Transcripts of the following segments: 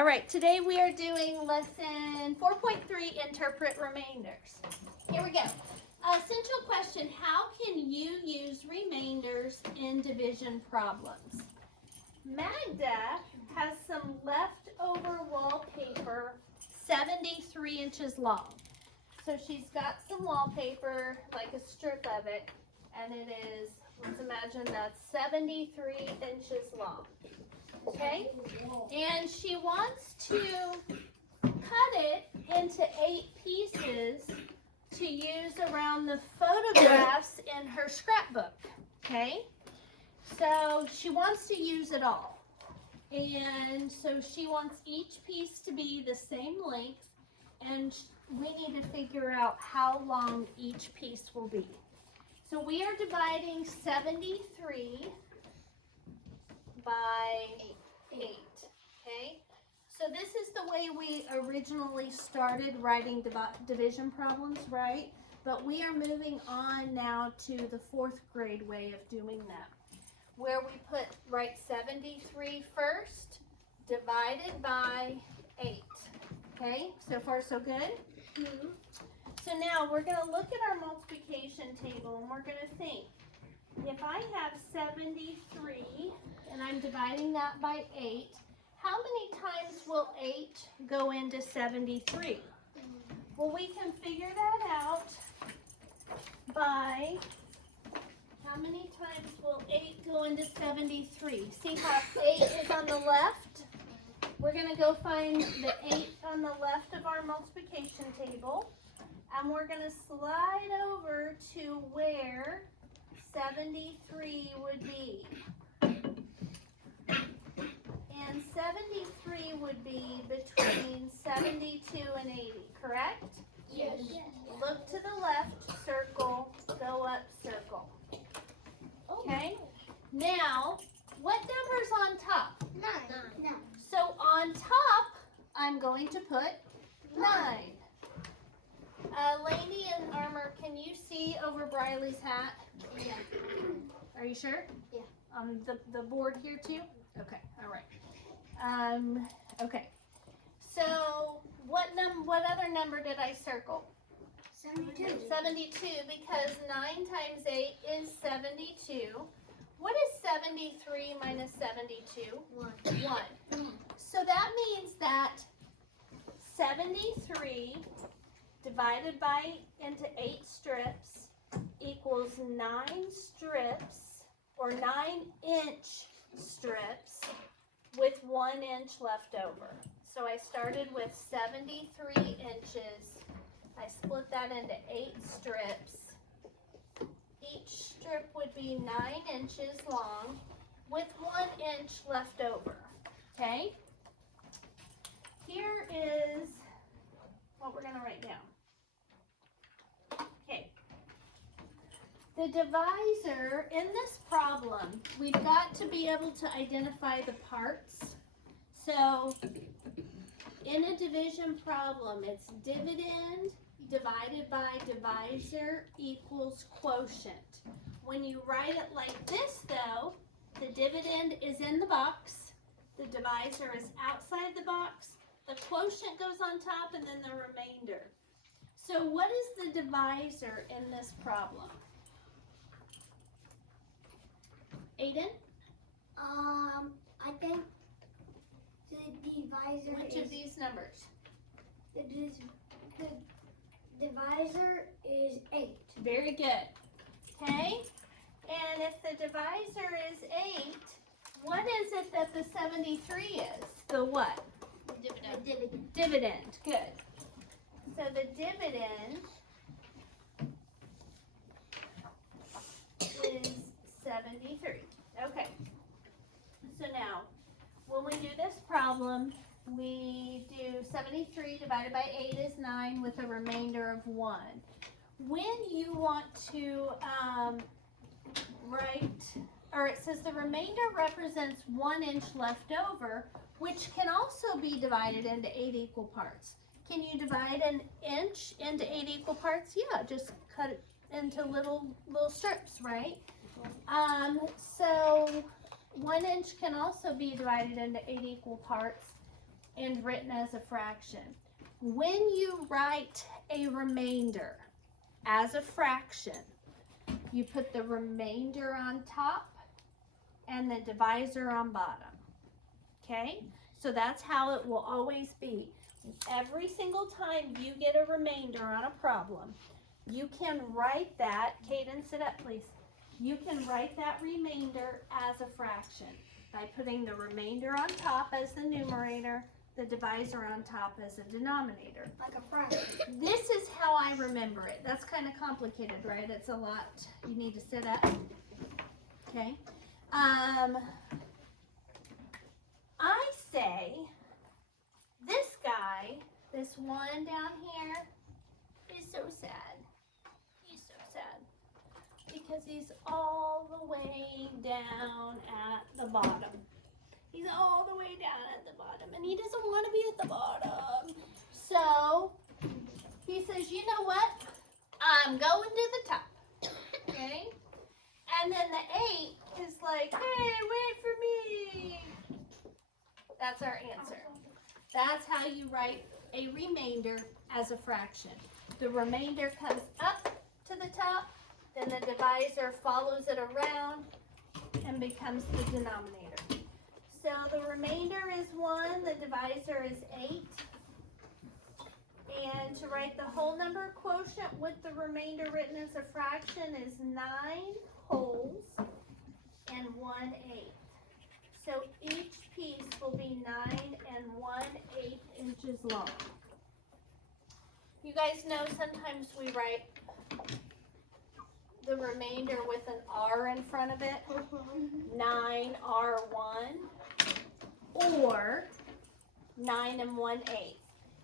All right, today we are doing lesson 4.3, interpret remainders. Here we go. Essential question, how can you use remainders in division problems? Magda has some leftover wallpaper, 73 inches long. So she's got some wallpaper, like a strip of it, and it is, let's imagine that's 73 inches long. Okay, and she wants to cut it into 8 pieces to use around the photographs in her scrapbook. Okay, so she wants to use it all, and so she wants each piece to be the same length, and we need to figure out how long each piece will be. So we are dividing 73 by 8, okay? So this is the way we originally started writing division problems, right? But we are moving on now to the 4th grade way of doing that, where we write 73 first, divided by 8, okay? So far so good? Mm-hmm. So now we're gonna look at our multiplication table and we're gonna think, if I have 73 and I'm dividing that by 8, how many times will 8 go into 73? Well, we can figure that out by how many times will 8 go into 73? See how 8 is on the left? We're going to go find the 8 on the left of our multiplication table, and we're going to slide over to where 73 would be. And 73 would be between 72 and 80, correct? Yes. Look to the left, circle, go up, circle. Okay? Now, what number's on top? 9. So on top, I'm going to put 9. Lainey and Armor, can you see over Briley's hat? Yeah. Are you sure? Yeah. On the board here too? Okay, all right. Okay. So what other number did I circle? 72. 72, because 9 times 8 is 72. What is 73 minus 72? 1. So that means that 73 divided by into 8 strips equals 9 strips, or 9-inch strips with 1 inch left over. So I started with 73 inches. I split that into 8 strips. Each strip would be 9 inches long with 1 inch left over. Okay? Here is what we're going to write down. Okay. The divisor in this problem, we've got to be able to identify the parts. So in a division problem, it's dividend divided by divisor equals quotient. When you write it like this though, the dividend is in the box, the divisor is outside the box, the quotient goes on top, and then the remainder. So what is the divisor in this problem? Aiden? I think the divisor Which of these numbers? The divisor is 8. Very good. Okay? And if the divisor is 8, what is it that the 73 is? The what? Dividend. Dividend. Good. So the dividend is 73. Okay. So now, when we do this problem, we do 73 divided by 8 is 9 with a remainder of 1. When you want to write, or it says the remainder represents 1 inch left over, which can also be divided into 8 equal parts. Can you divide an inch into 8 equal parts? Yeah, just cut it into little strips, right? So 1 inch can also be divided into 8 equal parts. And and written as a fraction. When you write a remainder as a fraction, you put the remainder on top and the divisor on bottom. Okay? So that's how it will always be. Every single time you get a remainder on a problem, you can write that, Kaden, sit up please. You can write that remainder as a fraction by putting the remainder on top as the numerator, the divisor on top as a denominator. Like a fraction. This is how I remember it. That's kind of complicated, right? It's a lot. You need to sit up. Okay. I say this guy, this one down here, is so sad. He's so sad because he's all the way down at the bottom. He's all the way down at the bottom and he doesn't want to be at the bottom. So he says, you know what? I'm going to the top. Okay? And then the 8 is like, hey, wait for me. That's our answer. That's how you write a remainder as a fraction. The remainder comes up to the top, then the divisor follows it around and becomes the denominator. So the remainder is 1, the divisor is 8. And to write the whole number quotient with the remainder written as a fraction is 9 wholes and 1/8. So each piece will be 9 1/8 inches long. You guys know sometimes we write the remainder with an R in front of it. 9R1 or 9 1/8.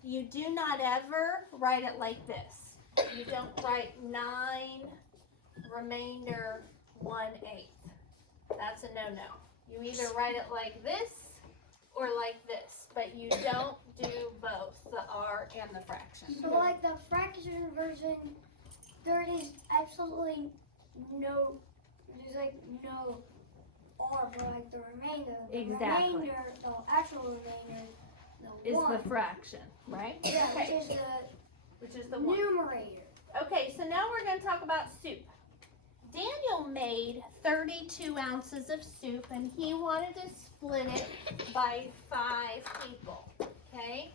You do not ever write it like this. You don't write 9 remainder 1/8. That's a no-no. You either write it like this or like this, but you don't do both, the R and the fraction. So like the fraction version, there is absolutely no, there's like no R for like the remainder. The Exactly. remainder, the actual remainder, the Is one. the fraction, right? Yeah, Okay. which is Which is the the 1. numerator. Okay, so now we're going to talk about soup. Daniel made 32 ounces of soup and he wanted to split it by 5 people, okay?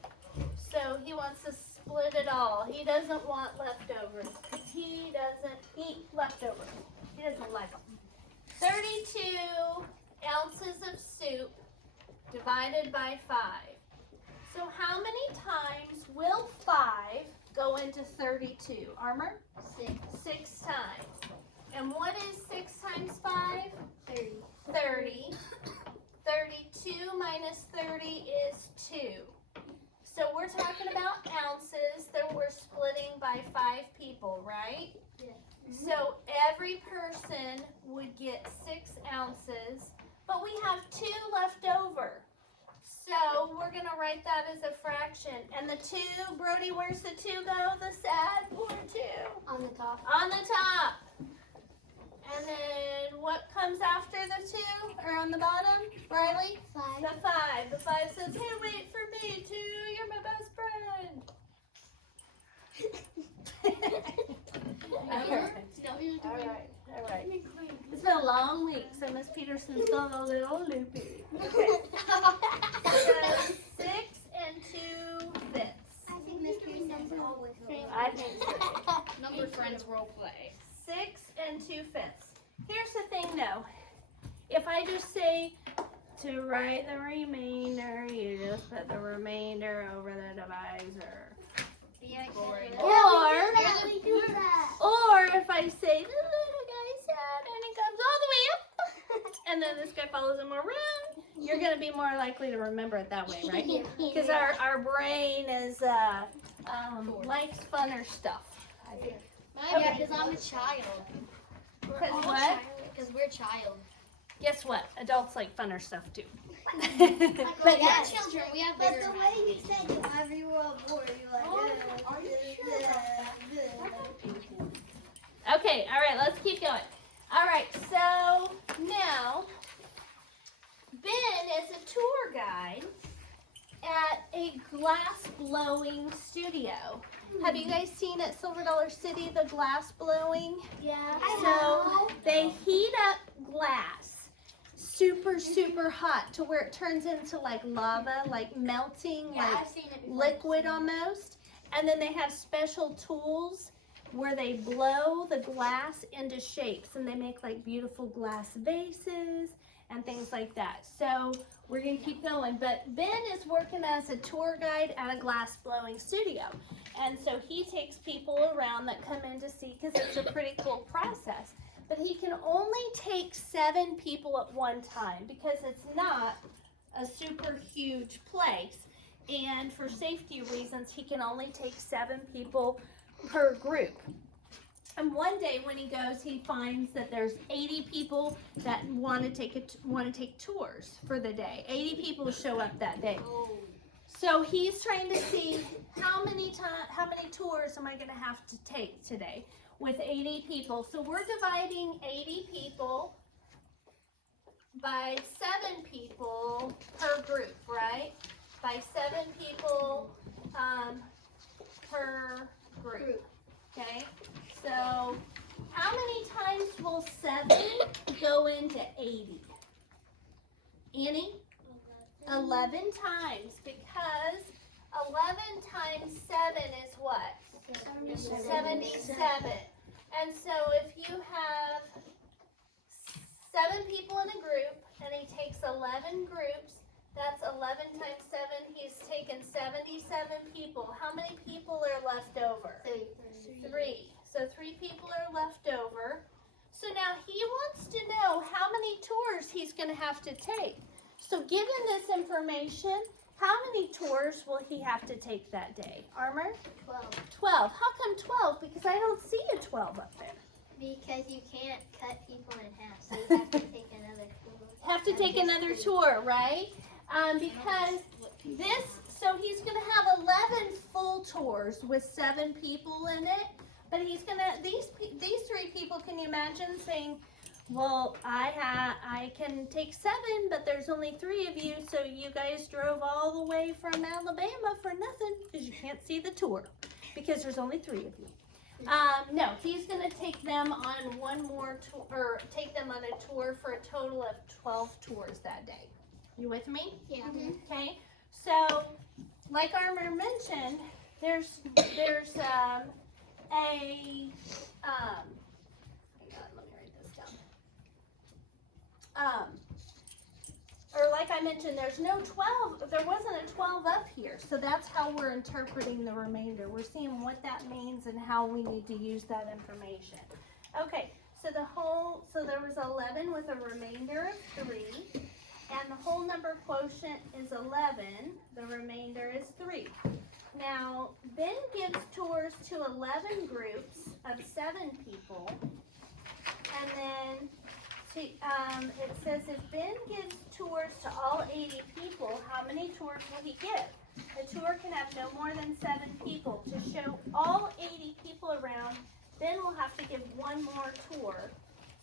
So he wants to split it all. He doesn't want leftovers because he doesn't eat leftovers. He doesn't like them. 32 ounces of soup divided by 5. So how many times will 5 go into 32? Armor? 6 times. And what is 6 times 5? 30. 32 minus 30 is 2. So we're talking about ounces that we're splitting by 5 people, right? Yeah. So every person would get 6 ounces, but we have 2 left over. So we're going to write that as a fraction. And the 2, Brody, where's the 2 go? The sad poor 2. On the top. On the top. And then what comes after the 2? Or on the bottom? Riley? 5. The 5. The 5 says, hey, wait for me, 2. You're my best friend. All right. It's been a long week, so Miss Peterson's gone a little loopy. Okay. So 6 2/5. I think Miss Peterson's always I think so. Number friends role play. 6 2/5. Here's the thing though. If I just say to write the remainder, you just put the remainder over the divisor. Or if I say the little guy's sad and he comes all the way up and then this guy follows him around, you're going to be more likely to remember it that way, right? Because our brain is likes funner stuff. Yeah, because I'm a child. Because what? Because we're a child. Guess what? Adults like funner stuff too. But yeah, children, we have But bigger the way you said it, whenever you were on board, you were like, Are you sure Okay, all right, let's keep going. All right, so now Ben is a tour guide at a glass blowing studio. Have you guys seen at Silver Dollar City the glass blowing? Yeah. So they heat up glass super, super hot to where it turns into like lava, like melting, like I've seen it before. liquid almost. And then they have special tools where they blow the glass into shapes and they make like beautiful glass vases and things like that. So we're gonna keep going, but Ben is working as a tour guide at a glass blowing studio. And so he takes people around that come in to see, because it's a pretty cool process. But he can only take 7 people at one time because it's not a super huge place. And for safety reasons, he can only take 7 people per group. And one day when he goes, he finds that there's 80 people that want to take tours for the day. 80 people show up that day. So he's trying to see how many tours am I going to have to take today with 80 people. So we're dividing 80 people by 7 people per group, right? By 7 people per group. Okay, so how many times will 7 go into 80? Annie? 11 times, because 11 times 7 is what? 77. And so if you have 7 people in a group and he takes 11 groups, that's 11 times 7. He's taken 77 people. How many people are left over? 3. So 3 people are left over. So now he wants to know how many tours he's going to have to take. So given this information, how many tours will he have to take that day? Armor? 12. 12. How come 12? Because I don't see a 12 up there. Because you can't cut people in half, so you have to take another tour. Have to take another tour, right? Because so he's going to have 11 full tours with 7 people in it. But he's going to, these 3 people, can you imagine saying, well, I can take 7, but there's only 3 of you, so you guys drove all the way from Alabama for nothing because you can't see the tour because there's only 3 of you. No, he's going to take them on one more tour, or take them on a tour for a total of 12 tours that day. You with me? Yeah. Okay. So, like Armor mentioned, there's hang on, let me write this down. Or like I mentioned, there's no 12, there wasn't a 12 up here, so that's how we're interpreting the remainder. We're seeing what that means and how we need to use that information. Okay, so there was 11 with a remainder of 3, and the whole number quotient is 11, the remainder is 3. Now, Ben gives tours to 11 groups of 7 people, and then it says if Ben gives tours to all 80 people, how many tours will he give? A tour can have no more than 7 people. To show all 80 people around, Ben will have to give one more tour.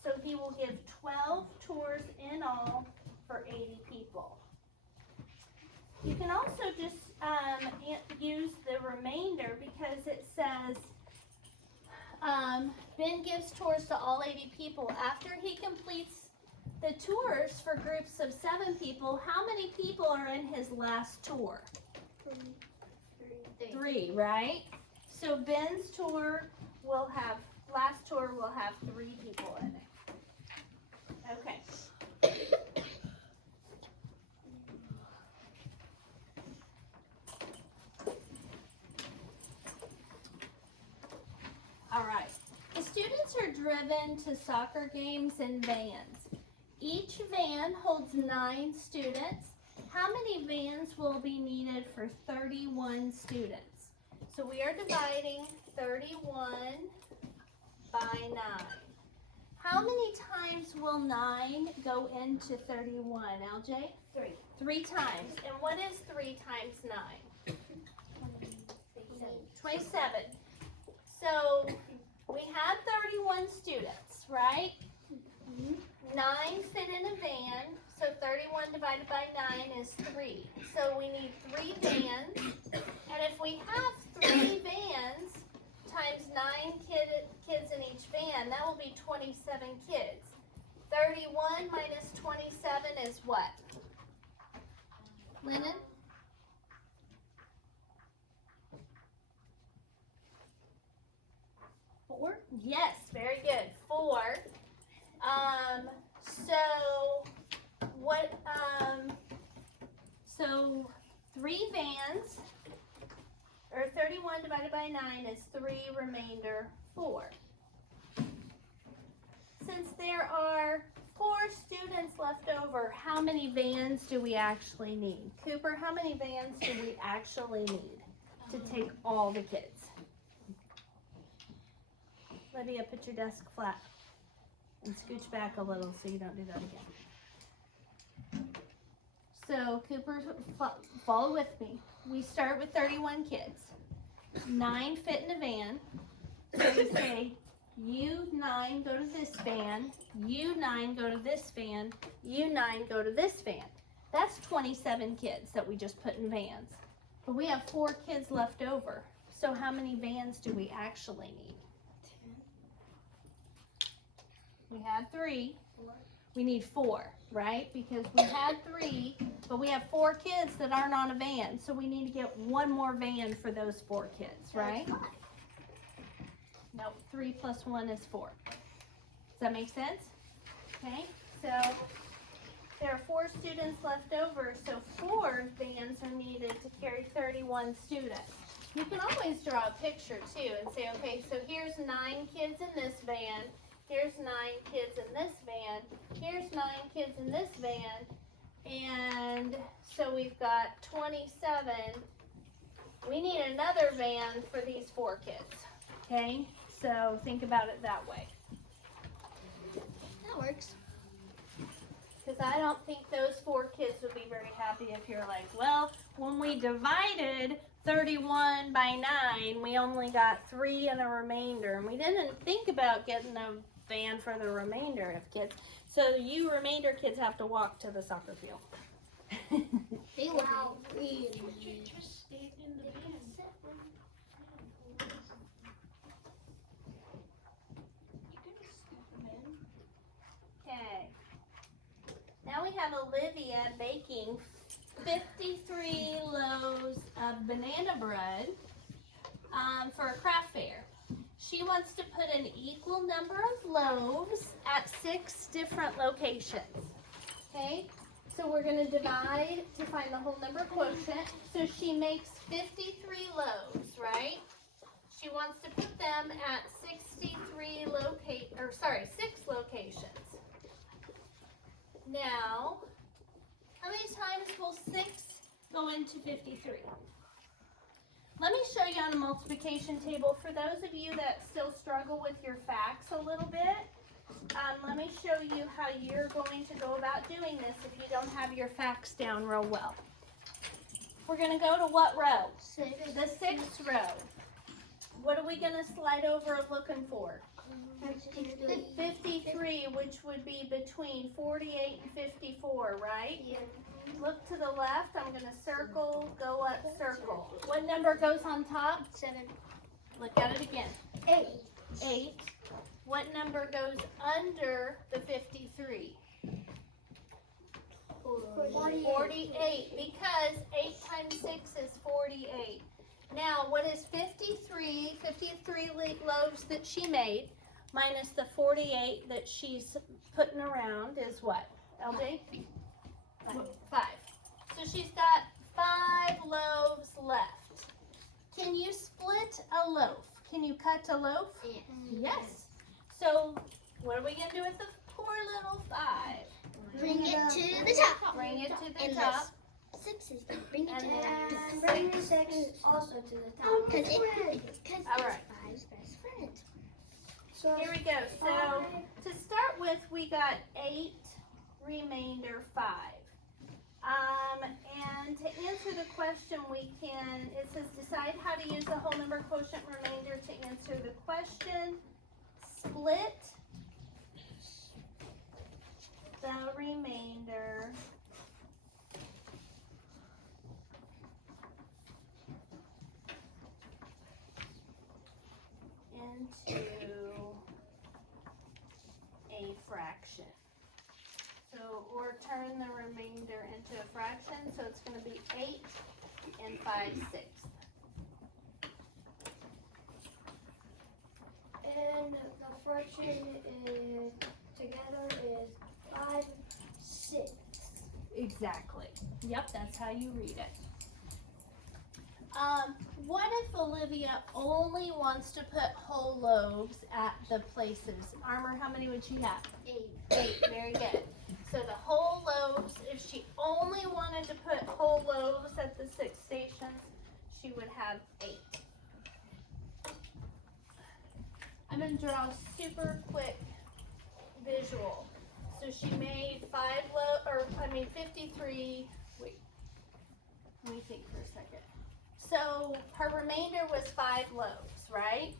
So he will give 12 tours in all for 80 people. You can also just use the remainder because it says Ben gives tours to all 80 people. After he completes the tours for groups of 7 people, how many people are in his last tour? 3, right? So Ben's last tour will have 3 people in it. Okay. All right. The students are driven to soccer games in vans. Each van holds 9 students. How many vans will be needed for 31 students? So we are dividing 31 by 9. How many times will 9 go into 31, LJ? 3. 3 times. And what is 3 times 9? 27. So we had 31 students, right? 9 fit in a van, So 31 divided by 9 is 3. So we need 3 vans. And if we have 3 vans times 9 kids in each van, that will be 27 kids. 31 minus 27 is what? Lennon? 4? Yes, very good. 4. So 3 vans, or 31 divided by 9 is 3, remainder 4. Since there are 4 students left over, how many vans do we actually need? Cooper, how many vans do we actually need to take all the kids? Lydia, put your desk flat and scooch back a little so you don't do that again. So Cooper, follow with me. We start with 31 kids. 9 fit in a van. So we say, you 9 go to this van, you 9 go to this van, you 9 go to this van. That's 27 kids that we just put in vans. But we have 4 kids left over. So how many vans do we actually need? We had 3. We need 4, right? Because we had 3, but we have 4 kids that aren't on a van. So we need to get 1 more van for those 4 kids, right? Nope, 3 plus 1 is 4. Does that make sense? Okay, so there are 4 students left over, so 4 vans are needed to carry 31 students. You can always draw a picture too and say, okay, so here's 9 kids in this van, here's 9 kids in this van, here's 9 kids in this van, and so we've got 27. We need another van for these 4 kids, okay? So think about it that way. That works. Because I don't think those 4 kids would be very happy if you're like, well, when we divided 31 by 9, we only got 3 and a remainder. And we didn't think about getting a van for the remainder of kids. So you remainder kids have to walk to the soccer field. They would Okay. Now we have Olivia baking 53 loaves of banana bread for a craft fair. She wants to put an equal number of loaves at 6 different locations. Okay, so we're going to divide to find the whole number quotient. So she makes 53 loaves, right? She wants to put them at 6 locations. Now, how many times will 6 go into 53? Let me show you on a multiplication table. For those of you that still struggle with your facts a little bit, let me show you how you're going to go about doing this if you don't have your facts down real well. We're going to go to what row? The 6th row. What are we going to slide over looking for? 53, which would be between 48 and 54, right? Yeah. Look to the left. I'm going to circle, go up, circle. What number goes on top? 7. Look at it again. 8. 8. What number goes under the 53? 48, because 8 times 6 is 48. Now, what is 53 loaves that she made, minus the 48 that she's putting around is what, LJ? 5. So she's got 5 loaves left. Can you split a loaf? Can you cut a loaf? Yes. Yes. So what are we going to do with the poor little 5? Bring it to the top. Bring it to the And top. 6 is going to bring it And to then the top. And bring the 6 also to the top. Because All it's right. 5's best friend. So Here we go. So to start with, we got 8, remainder 5. And to answer the question, it says decide how to use the whole number quotient remainder to answer the question. Split the remainder into a fraction. So, or turn the remainder into a fraction, so it's going to be 8 and 5/6. And the fraction is together is 5/6. Exactly. Yep, that's how you read it. What if Olivia only wants to put whole loaves at the places? Armor, how many would she have? 8. 8. Very good. So the whole loaves, if she only wanted to put whole loaves at the 6 stations, she would have 8. I'm going to draw a super quick visual. So she made 53, wait, let me think for a second. So her remainder was 5 loaves, right?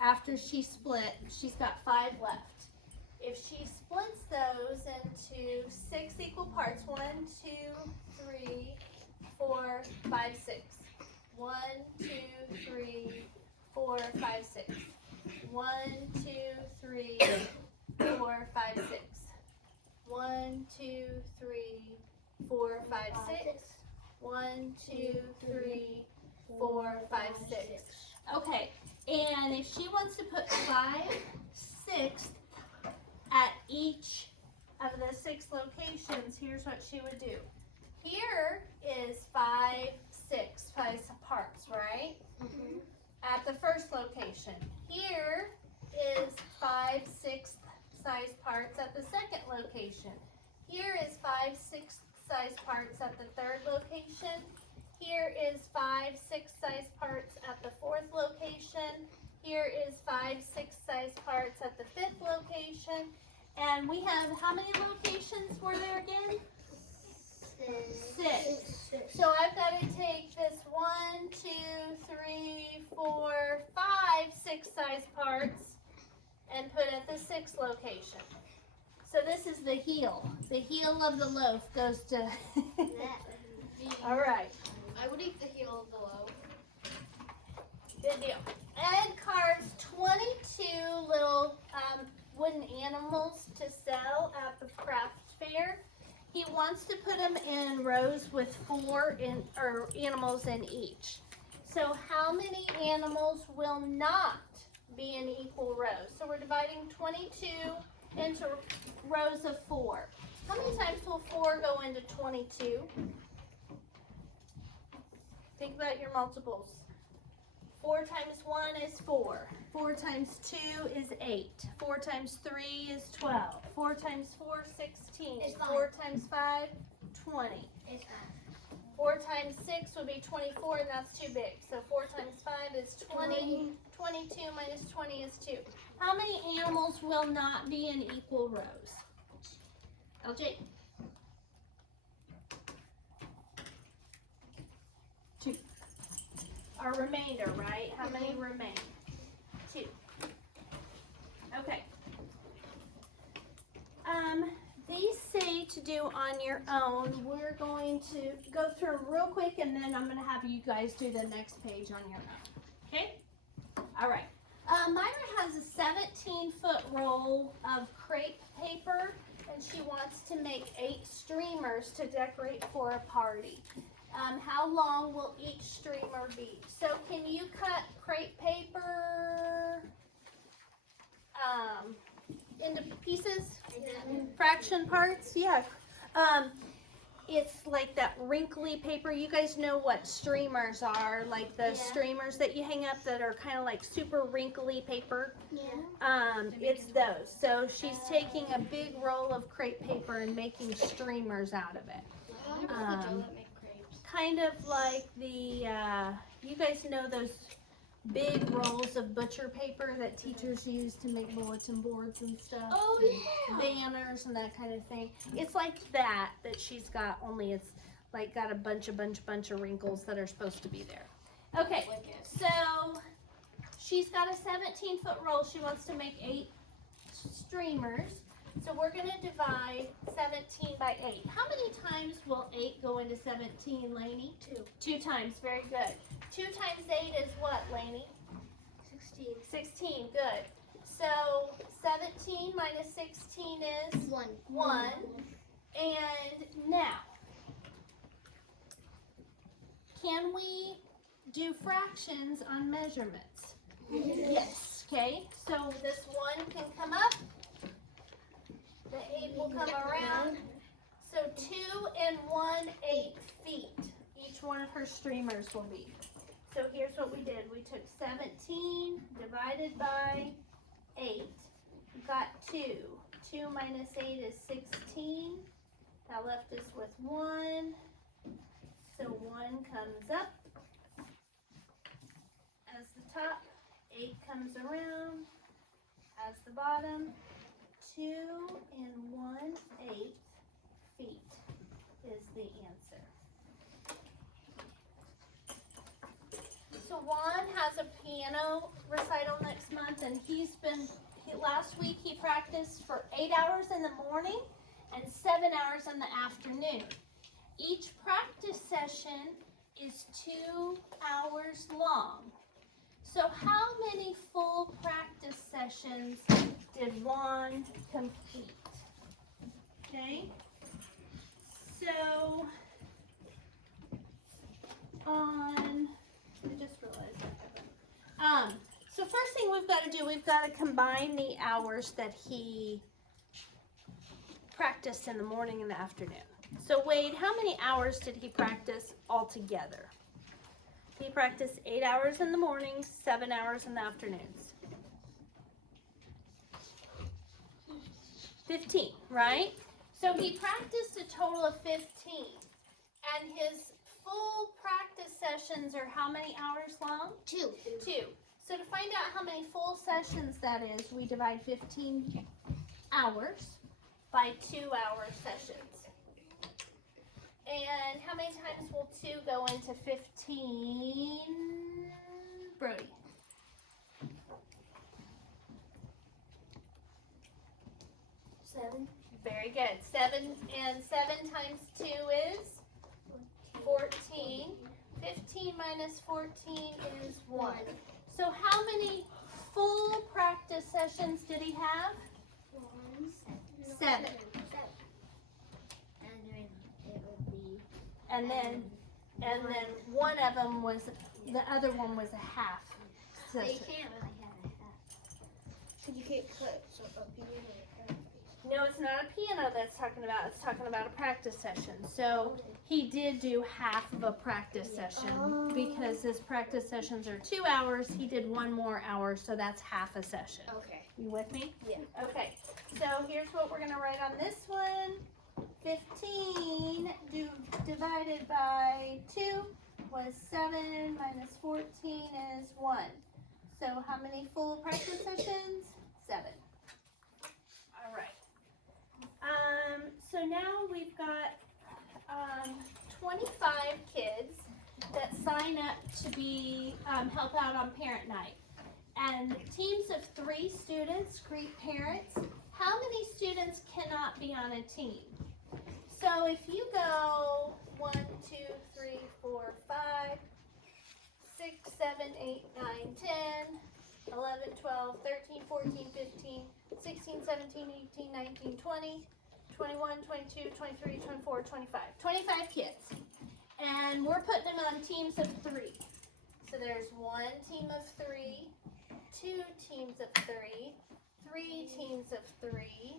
After she split, she's got 5 left. If she splits those into 6 equal parts, 1, 2, 3, 4, 5, 6. 1, 2, 3, 4, 5, 6. 1, 2, 3, 4, 5, 6. 1, 2, 3, 4, 5, 6. 1, 2, 3, 4, 5, 6. Okay, and if she wants to put 5/6 at each of the 6 locations, here's what she would do. Here is 5/6 parts, right? Mm-hmm. At the first location. Here is 5/6 size parts at the second location. Here is 5/6 size parts at the third location. Here is 5/6 size parts at the fourth location. Here is 5/6 size parts at the fifth location. And we have, how many locations were there again? 6. So I've got to take this 1, 2, 3, 4, 5, 6 size parts and put at the 6th location. So this is the heel. The heel of the loaf goes to. That would be. All right. I would eat the heel of the loaf. Good deal. Ed carves 22 little wooden animals to sell at the craft fair. He wants to put them in rows with 4 animals in each. So how many animals will not be in equal rows? So we're dividing 22 into rows of 4. How many times will 4 go into 22? Think about your multiples. 4 times 1 is 4. 4 times 2 is 8. 4 times 3 is 12. 4 times 4, 16. It's fine. 4 times 5, 20. It's fine. 4 times 6 would be 24, and that's too big. So 4 times 5 is 20. 22 minus 20 is 2. How many animals will not be in equal rows? LJ? 2. Our remainder, right? How many remain? 2. Okay. These say to do on your own. We're going to go through them real quick, and then I'm going to have you guys do the next page on your own. Okay? All right. Myra has a 17-foot roll of crepe paper, and she wants to make 8 streamers to decorate for a party. How long will each streamer be? So can you cut crepe paper into pieces? Fraction parts? Yeah. It's like that wrinkly paper. You guys know what streamers are, like the streamers that you hang up that are kind of like super wrinkly paper. Yeah. It's those. So she's taking a big roll of crepe paper and making streamers out of it. Kind of like the, you guys know those big rolls of butcher paper that teachers use to make bulletin boards and stuff. Oh, and banners and that kind of thing. It's like that she's got, only it's like got a bunch of wrinkles that are supposed to be there. Okay, so she's got a 17-foot roll. She wants to make 8 streamers. So we're gonna divide 17 by 8. How many times will 8 go into 17, Lainey? 2. 2 times, very good. 2 times 8 is what, Lainey? 16. 16, good. So 17 minus 16 is 1. 1. And now, can we do fractions on measurements? Yes. Okay, so this 1 can come up. The 8 will come around. So 2 and 1/8 feet. Each one of her streamers will be. So here's what we did. We took 17 divided by 8. We got 2. 2 minus 8 is 16. That left us with 1. So 1 comes up as the top. 8 comes around as the bottom. 2 and 1/8 feet is the answer. So Juan has a piano recital next month, and last week he practiced for 8 hours in the morning and 7 hours in the afternoon. Each practice session is 2 hours long. So how many full practice sessions did Juan complete? Okay, so I just realized that. So first thing we've got to do, we've got to combine the hours that he practiced in the morning and the afternoon. So Wade, how many hours did he practice altogether? He practiced 8 hours in the mornings, 7 hours in the afternoons. 15, right? So he practiced a total of 15. And his full practice sessions are how many hours long? 2. 2. So to find out how many full sessions that is, we divide 15 hours by 2-hour sessions. And how many times will 2 go into 15? Brody. Very good. 7 times 2 is 14. 15 minus 14 is 1. So how many full practice sessions did he have? 7. And then one of them was, the other one was a half So you session. can't really have a half. Because you can't put some up here. No, it's not a piano that's talking about. It's talking about a practice session. So he did do half of a practice session because his practice sessions are 2 hours. He did 1 more hour, so that's half a session. Okay. You with me? Yeah. Okay. So here's what we're gonna write on this one. 15 divided by 2 was 7 minus 14 is 1. So how many full practice sessions? 7. All right. So now we've got 25 kids that sign up to be help out on parent night. And teams of 3 students greet parents. How many students cannot be on a team? So if you go 1, 2, 3, 4, 5, 6, 7, 8, 9, 10, 11, 12, 13, 14, 15, 16, 17, 18, 19, 20, 21, 22, 23, 24, 25. 25 kids. And we're putting them on teams of 3. So there's 1 team of 3, 2 teams of 3, 3 teams of 3,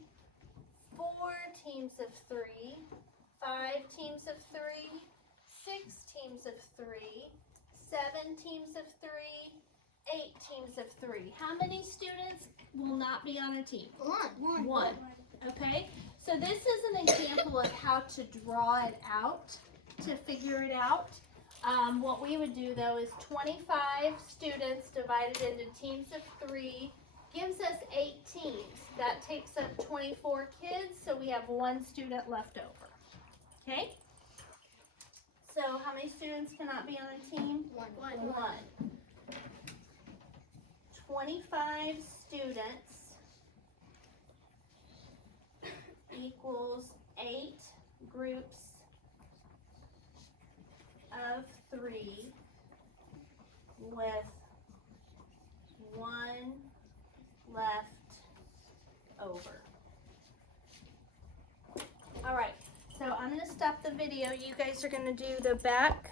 4 teams of 3, 5 teams of 3, 6 teams of 3, 7 teams of 3, 8 teams of 3. How many students will not be on a team? 1. Okay, so this is an example of how to draw it out, to figure it out. What we would do though is 25 students divided into teams of 3 gives us 8 teams. That takes up 24 kids, so we have 1 student left over. Okay? So how many students cannot be on a team? 1. 25 students equals 8 groups of 3 with 1 left over. All right, so I'm going to stop the video. You guys are going to do the back